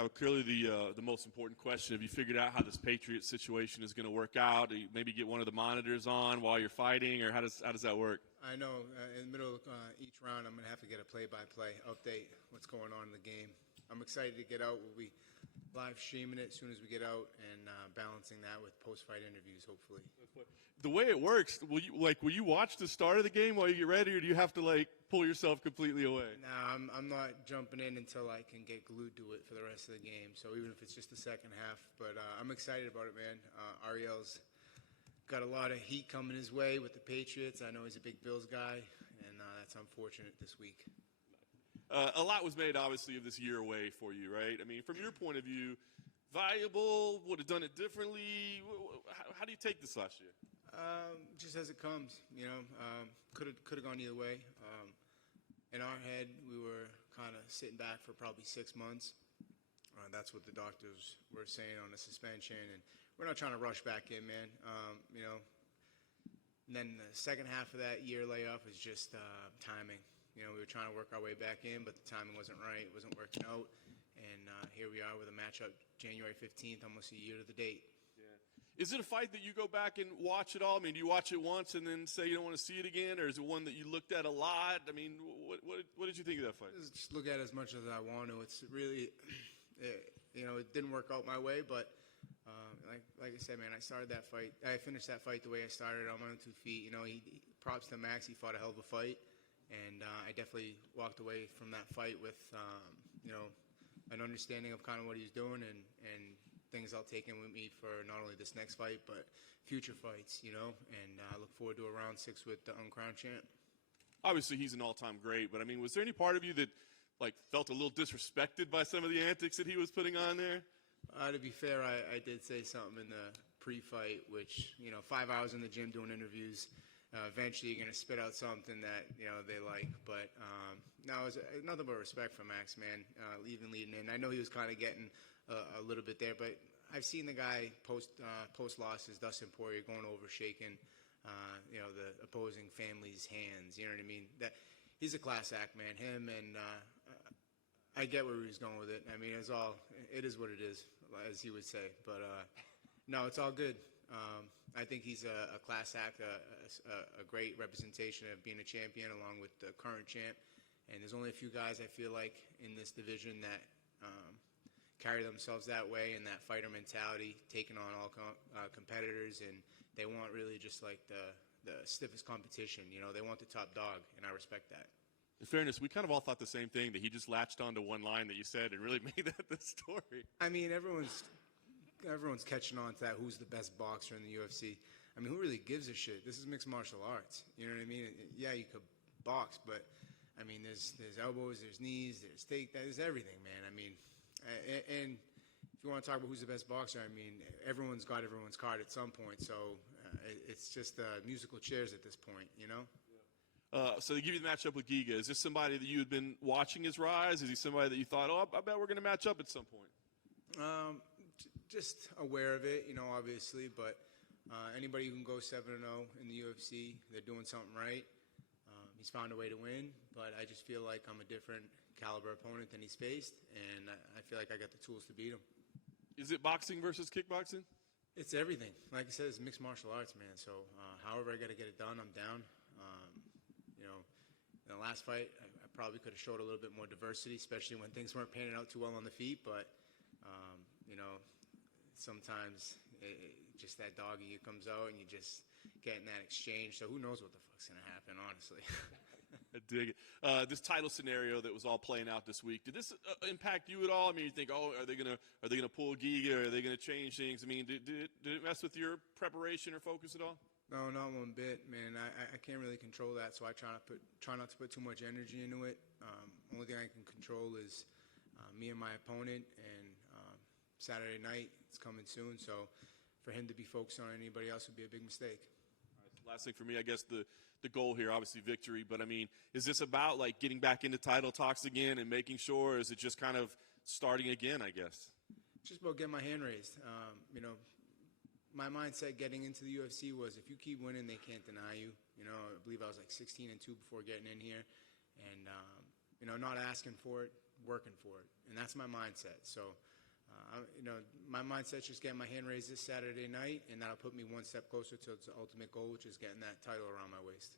Yeah, well, clearly the most important question. Have you figured out how this Patriot situation is going to work out? Do you maybe get one of the monitors on while you're fighting, or how does that work? I know in the middle of each round, I'm going to have to get a play-by-play update, what's going on in the game. I'm excited to get out. We'll be live streaming it as soon as we get out and balancing that with post-fight interviews, hopefully. The way it works, will you watch the start of the game while you get ready, or do you have to pull yourself completely away? Nah, I'm not jumping in until I can get glued to it for the rest of the game. So even if it's just the second half, but I'm excited about it, man. Ariel's got a lot of heat coming his way with the Patriots. I know he's a big Bills guy, and that's unfortunate this week. A lot was made, obviously, of this year away for you, right? I mean, from your point of view, valuable, would have done it differently. How do you take this last year? Just as it comes, could have gone either way. In our head, we were kind of sitting back for probably 6 months. That's what the doctors were saying on the suspension, and we're not trying to rush back in, man. And then the second half of that year layoff was just timing. We were trying to work our way back in, but the timing wasn't right. It wasn't working out, and here we are with a matchup January 15th, almost a year to the date. Is it a fight that you go back and watch it all? I mean, do you watch it once and then say you don't want to see it again, or is it one that you looked at a lot? I mean, what did you think of that fight? Just look at it as much as I want to. It's really, it didn't work out my way, but like I said, man, I finished that fight the way I started, on my own 2 feet. Props to Max. He fought a hell of a fight, and I definitely walked away from that fight with, an understanding of kind of what he was doing and things I'll take in with me for not only this next fight, but future fights, and I look forward to a round 6 with the uncrowned champ. Obviously, he's an all-time great, but I mean, was there any part of you that felt a little disrespected by some of the antics that he was putting on there? To be fair, I did say something in the pre-fight, which, 5 hours in the gym doing interviews, eventually you're going to spit out something that, they like. But, no, it was nothing but respect for Max, man, even leading in. I know he was kind of getting a little bit there, but I've seen the guy post losses, Dustin Poirier, going over, shaking, the opposing family's hands. You know what I mean? He's a class act, man. Him, and I get where he was going with it. I mean, it is what it is, as he would say. But no, it's all good. I think he's a class act, a great representation of being a champion, along with the current champ. And there's only a few guys I feel like in this division that carry themselves that way, and that fighter mentality, taking on all competitors, and they want really just like the stiffest competition. They want the top dog, and I respect that. In fairness, we kind of all thought the same thing, that he just latched onto one line that you said and really made that the story. I mean, everyone's catching on to that. Who's the best boxer in the UFC? I mean, who really gives a shit? This is mixed martial arts. You know what I mean? Yeah, you could box, but I mean, there's elbows, there's knees, there's there's everything, man. I mean, and if you want to talk about who's the best boxer, I mean, everyone's got everyone's card at some point. So it's just musical chairs at this point, So they give you the matchup with Giga. Is this somebody that you had been watching his rise? Is he somebody that you thought, I bet we're going to match up at some point? Just aware of it, obviously. But anybody who can go 7-0 in the UFC, they're doing something right. He's found a way to win, but I just feel like I'm a different caliber opponent than he's faced, and I feel like I got the tools to beat him. Is it boxing versus kickboxing? It's everything. Like I said, it's mixed martial arts, man. So however I got to get it done, I'm down. In the last fight, I probably could have showed a little bit more diversity, especially when things weren't panning out too well on the feet. But, sometimes just that dog in you comes out and you just get in that exchange. So who knows what the fuck's going to happen, honestly. I dig it. This title scenario that was all playing out this week, did this impact you at all? I mean, you think, are they gonna pull Giga? Are they gonna change things? I mean, did it mess with your preparation or focus at all? No, not one bit, man. I can't really control that, so I try not to put too much energy into it. Only thing I can control is me and my opponent, and Saturday night, it's coming soon, so for him to be focused on anybody else would be a big mistake. All right, last thing for me, I guess the goal here, obviously victory, but I mean, is this about getting back into title talks again and making sure, or is it just kind of starting again, I guess? Just about getting my hand raised. My mindset getting into the UFC was, if you keep winning, they can't deny you. I believe I was like 16-2 before getting in here, and not asking for it, working for it, and that's my mindset. So, my mindset's just getting my hand raised this Saturday night, and that'll put me one step closer to its ultimate goal, which is getting that title around my waist.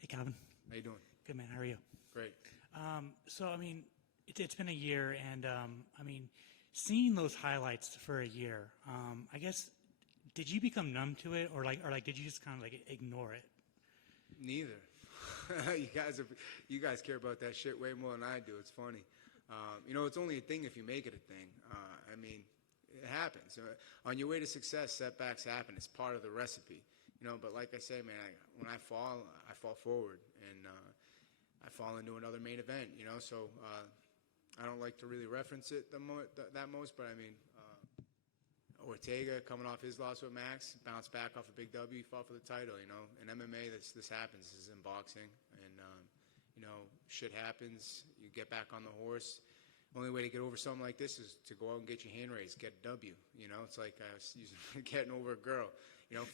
Hey, Calvin. How you doing? Good, man. How are you? Great. So, I mean, it's been a year, and, I mean, seeing those highlights for a year, I guess, did you become numb to it, or did you just kind of, like, ignore it? Neither. You guys care about that shit way more than I do. It's funny. It's only a thing if you make it a thing. I mean, it happens. On your way to success, setbacks happen. It's part of the recipe. But like I say, man, when I fall forward, and I fall into another main event. So I don't like to really reference it that most, but I mean, Ortega coming off his loss with Max, bounced back off a big W, fought for the title. In MMA, this happens. This is in boxing, and shit happens. You get back on the horse. Only way to get over something like this is to go out and get your hand raised, get a W. It's like getting over a girl.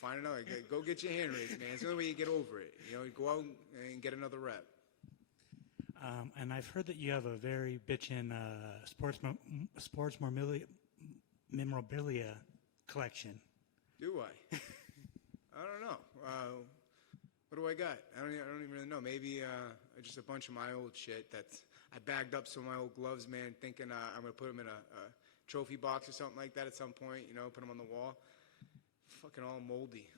Find another. Go get your hand raised, man. It's the only way you get over it. Go out and get another rep. And I've heard that you have a very bitchin' sports memorabilia collection. Do I? I don't know. What do I got? I don't even really know. Maybe just a bunch of my old shit that I bagged up some of my old gloves, man, thinking I'm going to put them in a trophy box or something like that at some point, put them on the wall. Fucking all moldy.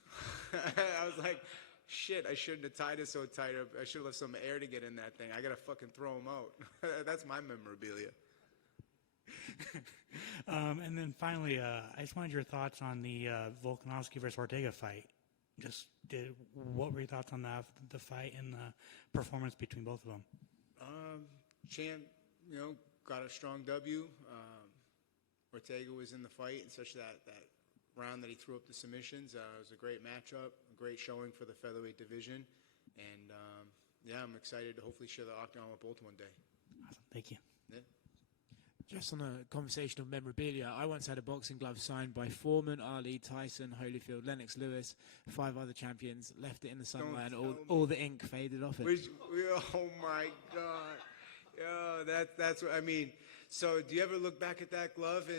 I was like, shit, I shouldn't have tied it so tight. I should have left some air to get in that thing. I got to fucking throw them out. That's my memorabilia. And then finally, I just wanted your thoughts on the Volkanovski versus Ortega fight. What were your thoughts on the fight and the performance between both of them? Champ, got a strong W. Ortega was in the fight in such that round that he threw up the submissions. It was a great matchup, a great showing for the featherweight division. And, I'm excited to hopefully share the octagon with both one day. Awesome. Thank you. Yeah. Just on a conversation of memorabilia, I once had a boxing glove signed by Foreman, Ali, Tyson, Holyfield, Lennox Lewis, 5 other champions, left it in the sunlight, and all the ink faded off it. Oh, my God. Yeah, that's what I mean. So do you ever look back at that glove,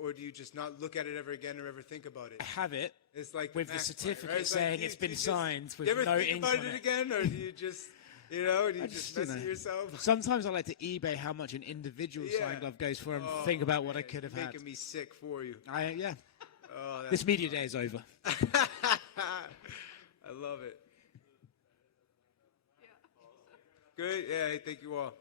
or do you just not look at it ever again or ever think about it? I have it. It's like with the certificate right? saying it's been signed with no ink on it. Do you ever think about it again, or do you just... do you just mess with yourself? Sometimes I like to eBay how much an individual signed glove goes for and think about what I could have had. Making me sick for you. This media day is over. I love it. Good? Yeah, thank you all.